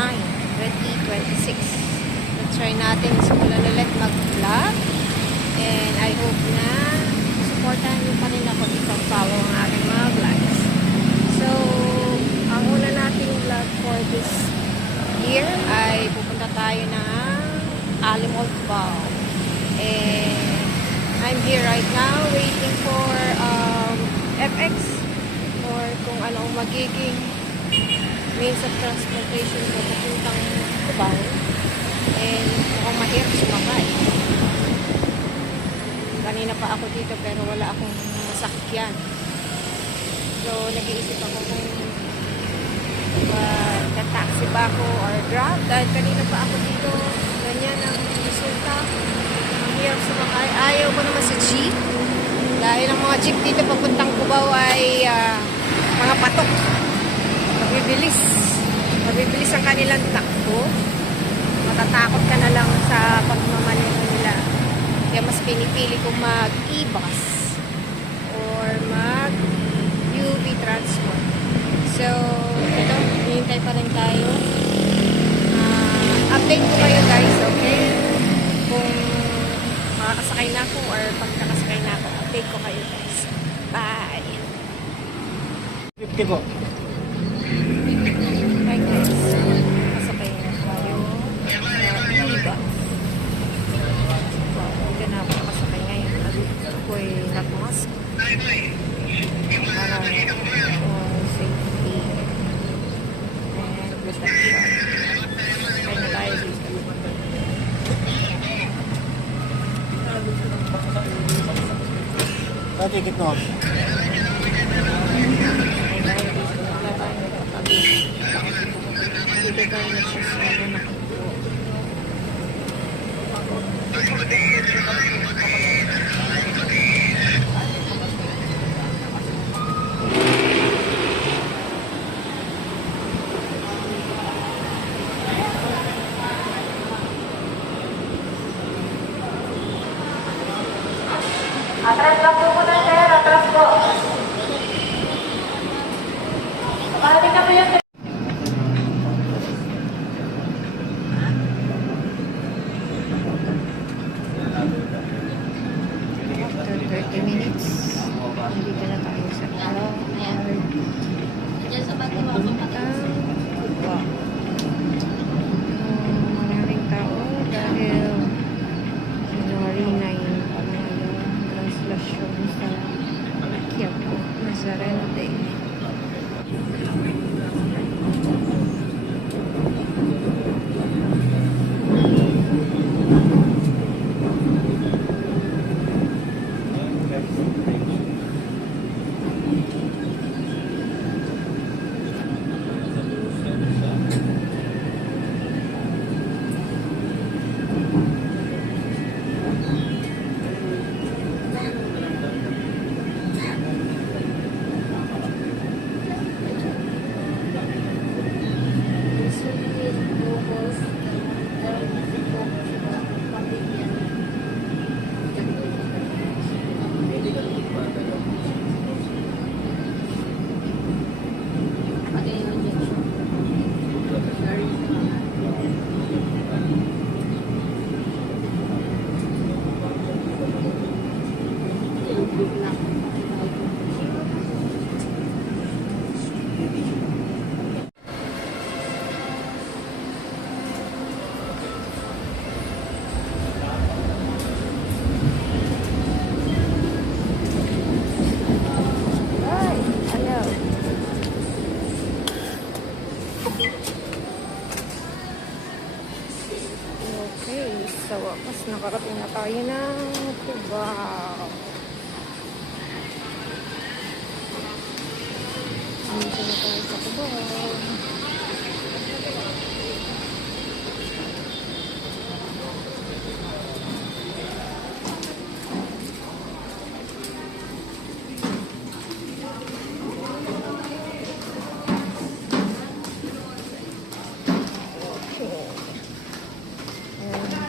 2026. So, try natin simulan ulit mag-vlog. And I hope na supportahan nyo pa rin ako dito follow ang aking mga vlogs. So, ang una nating vlog for this year ay pupunta tayo ng Alimol Cubao. And I'm here right now waiting for FX or kung anong magiging means of transportation ko papuntang Cubao. And mukhang mahirap sumakay. Kanina pa ako dito pero wala akong masakyan. So, nag-iisip ako kung taxi ba ako or grab. Dahil kanina pa ako dito, ganyan ang resulta. Ang hirap sumakay. Ayaw ko naman sa jeep. Dahil ang mga jeep dito papuntang Cubao ay mga patok. Mabibilis. Mabibilis ang kanilang takbo. Matatakot ka na lang sa pagmamaneho nila. Kaya mas pinipili kong mag-e-bus or mag-UV transport. So, ito, hihintay pa rin tayo. Update ko kayo guys, okay? Kung makakasakay na ako or pagkakasakay na ako, update ko kayo guys. Bye! 50 po. Hi guys, kasakay na tayo. E-bus. Hindi na ako kasakay ngayon. Ako ay nag-mask. Para safety and protection. Kaya na tayo dito. Ticket mo. Kaya tayo dito. Wala tayo nagkatabi. Dito tayo nagsasalo na ako. Atras lang po muna, sir. Atras po. Pahalik na po yun, sir. After 30 minutes, nandito na tayo sa Cubao. Maraming tao dahil January 9 pa na yung translasyon sa Quiapo, Nazareno. Okay, sa wakas nakarating na tayo ng Cubao. Dito na tayo sa Cubao.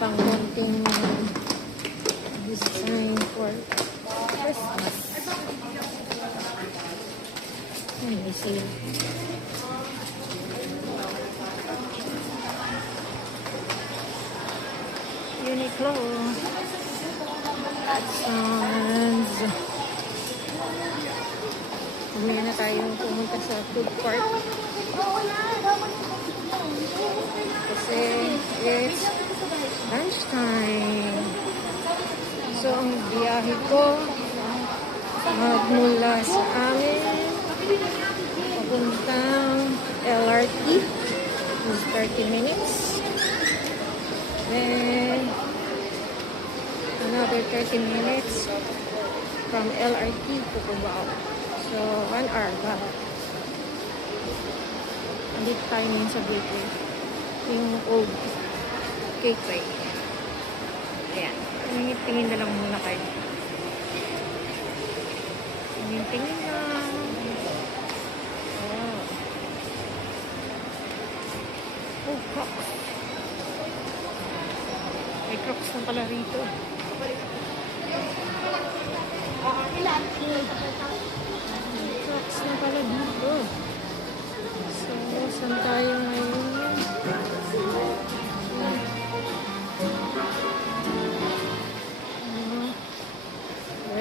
Pang konting design for Christmas. May sale. Uniqlo. Watsons. Mamaya na tayo pumunta sa food park. Kasi it's lunchtime. So, ang biyahe ko magmula sa amin papuntang LRT is 30 minutes. Then, another 30 minutes from LRT to Cubao. So, 1 hour ba? Andito tayo ngayon sa gateway. Yung old gateway. Ayan. Tingin na lang muna kayo. Tingin lang. Wow. Oh, Crocs. May Crocs na pala rito. May Crocs na pala dito. So, saan tayo ngayon?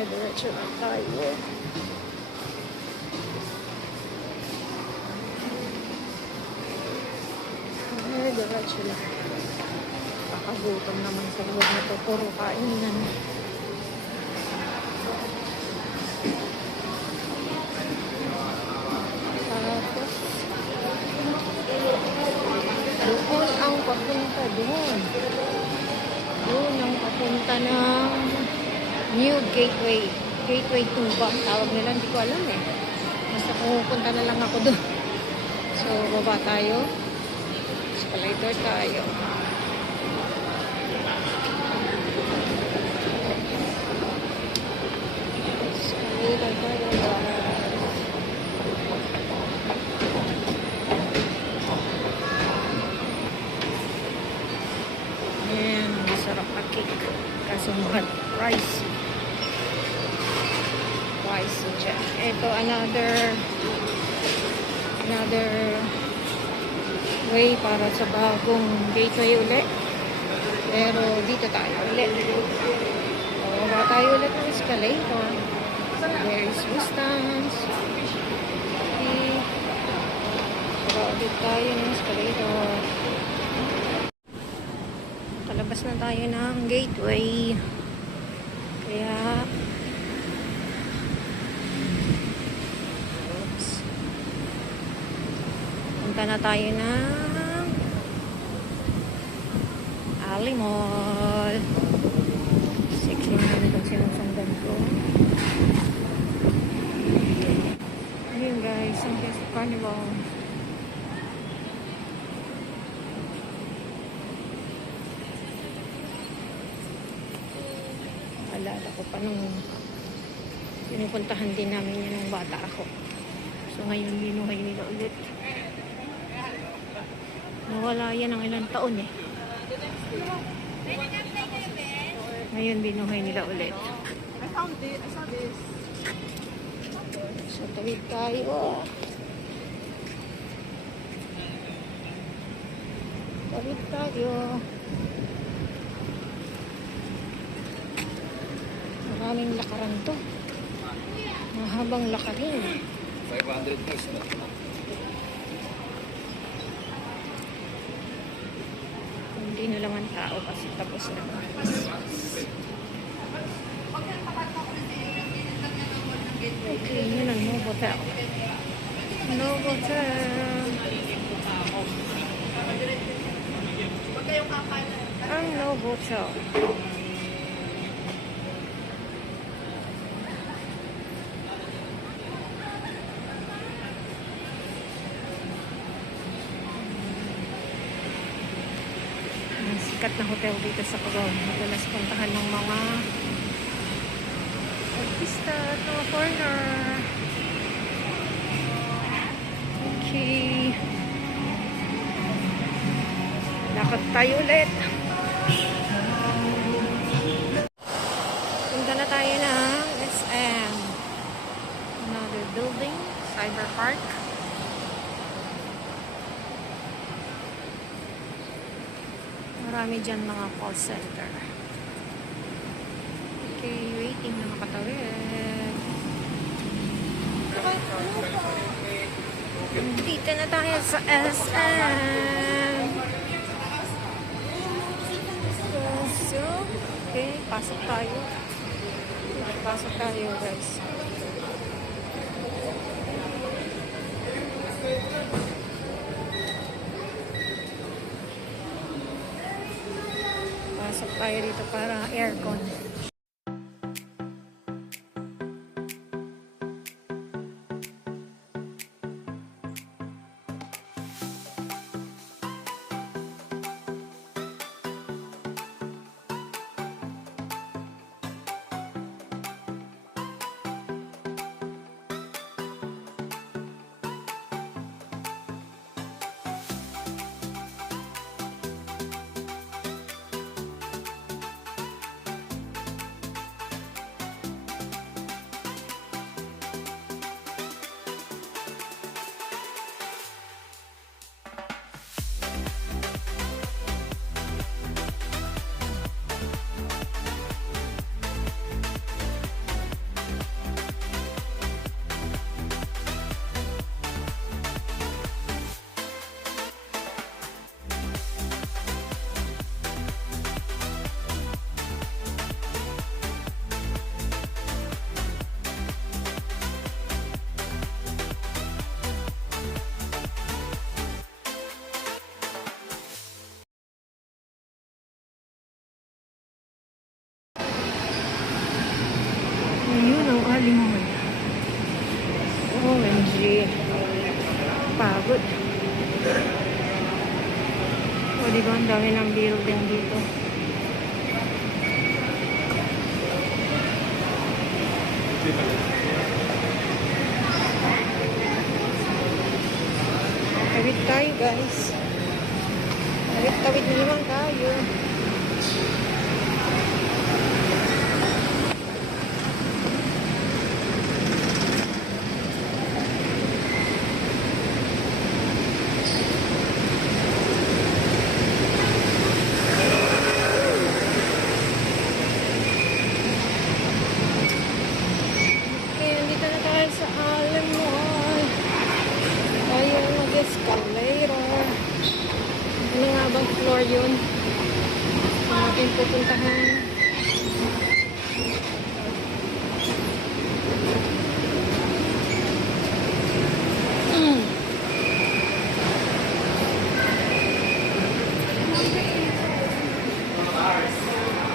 Diretso lang tayo. Diretso lang. Kakagutom naman sa lugar na ito. Puro kainan. Tapos, doon ang papunta doon. Doon ang papunta ng New Gateway. Gateway 2 ba? Tawag nila, hindi ko alam eh. Basta pupunta na lang ako doon. So, baba tayo. Escalator tayo. Escalator tayo. Ayan, masarap na cake. Kaso mahal. Rice. Dyan. Ito, another way para sa bagong gateway ulit. Pero dito tayo ulit. So, wala tayo ulit ng escalator. There is distance. Okay. Wala ulit tayo ng escalator. Kalabas na tayo ng gateway. Kaya punta na tayo ng Ali Mall. Sexy naman itong sinusundan ko. Ayun guys, ang Quezon Carnival. Alala ko pa nung pinupuntahan din namin yan nung bata ako. So ngayon binuhay nila ulit. Nawala yan ng ilang taon eh. Ngayon binuhay nila ulit. I found it. I saw this. So tawid tayo. Tawid tayo. Maraming lakaran to. Mahabang lakarin. 500 pesos na. Hindi na lang ang tao kasi tapos na. Okay, yun ang Novotel. Novotel. Ang Novotel. Sikat na hotel dito sa Cubao. Madalas puntahan ng mga artista at mga foreigner. Okay. Lakad tayo ulit. Punta na tayo ng SM. Another building. Cyber Park. Marami dyan mga call center. waiting na makatawid. Dito na tayo sa SM. So, okay, pasok tayo. Pasok tayo, guys. Pasok tayo dito para aircon. Ayun ang alimon. OMG. Pagod. O, diba? Ang dami ng building dito. Tawid tayo, guys. Tawid naman tayo. Sa Alamon. Ayun, mag-escalator. Ano nga bang floor yun? Ating pupuntahan.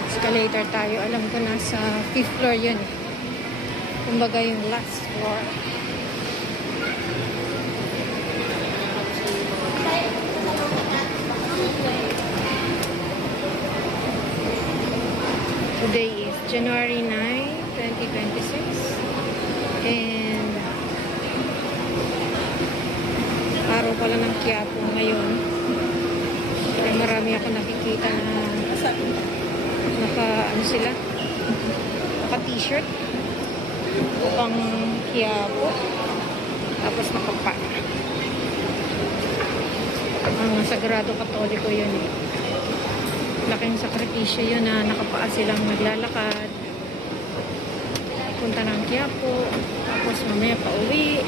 Escalator tayo. Alam ko nasa 5th floor yun. Kumbaga yung last floor. Today is January 9, 2026. And araw pala ng Quiapo ngayon. Kaya marami ako nakikita na naka sila? Naka t-shirt. Upang Quiapo. Tapos nakapa. Ang Sagrado Katoliko yun eh. Laking sakripisyo yun na nakapaa silang naglalakad. Punta ng Quiapo. Tapos mamaya pa uwi.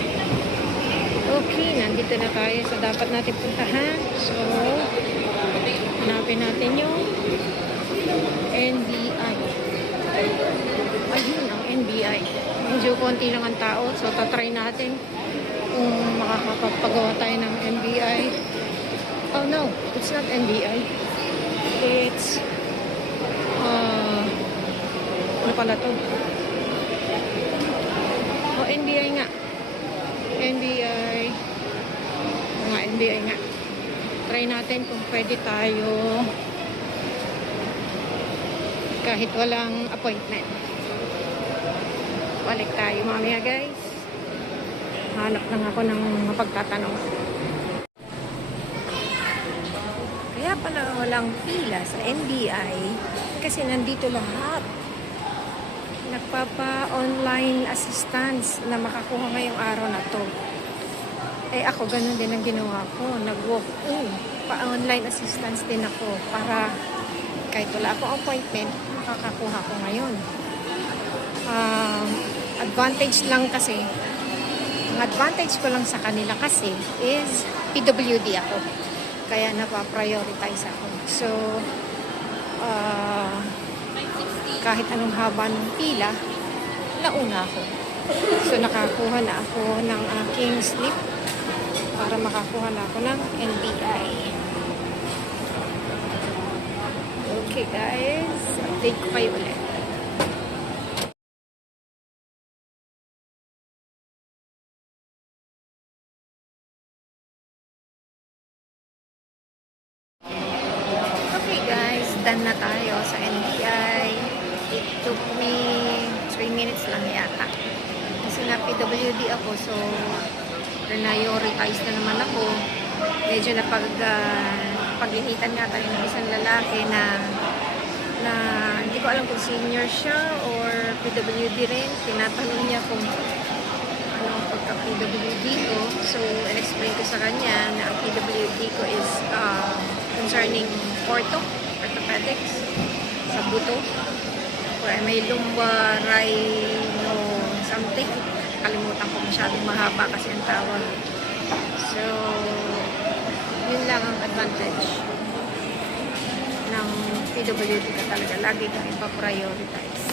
Okay, nandito na tayo sa dapat natin puntahan. So, hanapin natin yung NBI. Ayun ang NBI. Medyo konti lang ang tao. So, tatry natin kung makakapagawa tayo ng NBI. Oh no, it's not NBI. It's ano pala to? Oh, NBI nga. NBI. Mga NBI nga. Try natin kung pwede tayo kahit walang appointment. Balik tayo mamaya, guys. Hanap lang ako ng mapagtatanong. Kaya pala walang pila sa NBI kasi nandito lahat. Nagpapa-online assistance na makakuha ngayong araw na to. Eh ako, ganun din ang ginawa ko. Nag-walk-in. Pa-online assistance din ako para kahit wala akong appointment, makakakuha ko ngayon. Advantage lang kasi, ang advantage ko lang sa kanila kasi is PWD ako. Kaya napaprioritize ako. So, kahit anong haba ng pila, nauna ako. So, nakakuha na ako ng aking slip para makakuha na ako ng NBI. Okay guys, update ko kayo ulit. Okay guys, done na tayo sa NBI. It took me 3 minutes lang yata. Kasi na PWD ako, so prioritize na naman ako. Medyo paglinitan nga tayo ng isang lalaki na hindi ko alam kung senior siya or PWD rin. Tinatanong niya kung ano ang pagka-PWD ko. So, in-explain ko sa kanya na ang PWD ko is concerning orthopedics sa buto. Or may lumbar rhino something. Kalimutan ko, masyadong mahaba kasi ang tawag. So, yun lang ang advantage ng PWD ka talaga. Lagi kang ipaprioritize.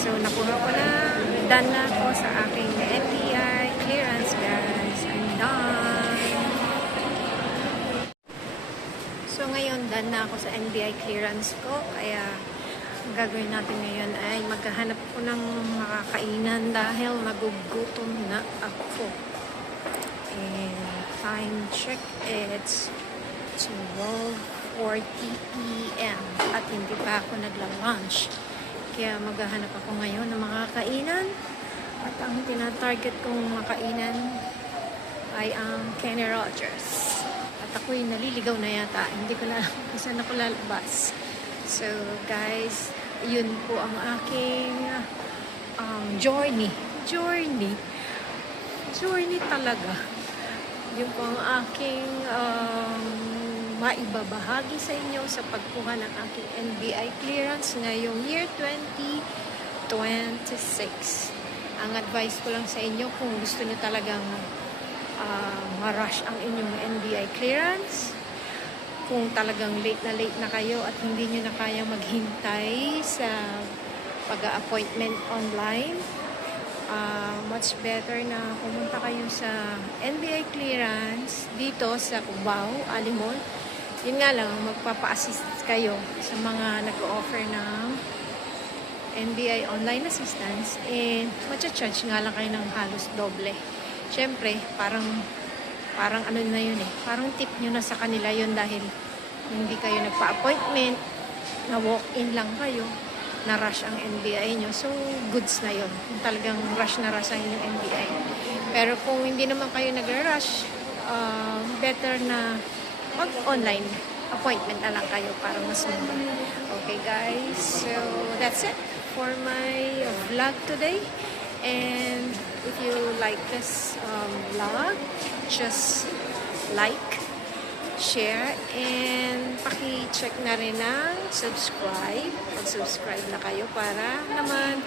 So, nakuha ko na. Done na ako sa aking NBI clearance, guys. I'm done. So, ngayon, done na ako sa NBI clearance ko. Kaya, ang gagawin natin ngayon ay maghahanap ko ng makakainan dahil nagugutom na ako. And time check, it's 12:40 p.m. at hindi pa ako nagla-lunch. Kaya maghahanap ako ngayon ng makakainan. At ang tinatarget kong makainan ay ang Kenny Rogers. At ako'y naliligaw na yata. Hindi ko na alam kung saan ako lalabas. So, guys, yun po ang aking journey. Journey talaga. Yun po ang aking maibabahagi sa inyo sa pagkuha ng aking NBI clearance ngayong year 2026. Ang advice ko lang sa inyo kung gusto nyo talagang ma-rush ang inyong NBI clearance, kung talagang late na kayo at hindi nyo na kaya maghintay sa pag-appointment online, much better na pumunta kayo sa NBI clearance dito sa Cubao, Alimol. Yun nga lang, magpapa-assist kayo sa mga nag-offer ng NBI online assistance and matcha-charge nga lang kayo ng halos doble. Siyempre, parang ano na yun eh. Parang tip nyo na sa kanila yun dahil hindi kayo nagpa-appointment, na walk-in lang kayo, na rush ang NBI nyo. So, goods na yun. Kung talagang rush na rush ang inyong NBI. Pero kung hindi naman kayo nag-rush, better na mag-online appointment na lang kayo para mas mura. Okay guys, so that's it for my vlog today. And if you like this vlog, just like, share, and paki-check na rin ang subscribe. Mag-subscribe na kayo para naman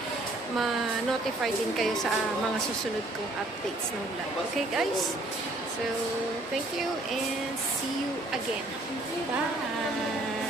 ma-notify din kayo sa mga susunod kong updates ng vlog. Okay guys? So, thank you and see you again. Bye!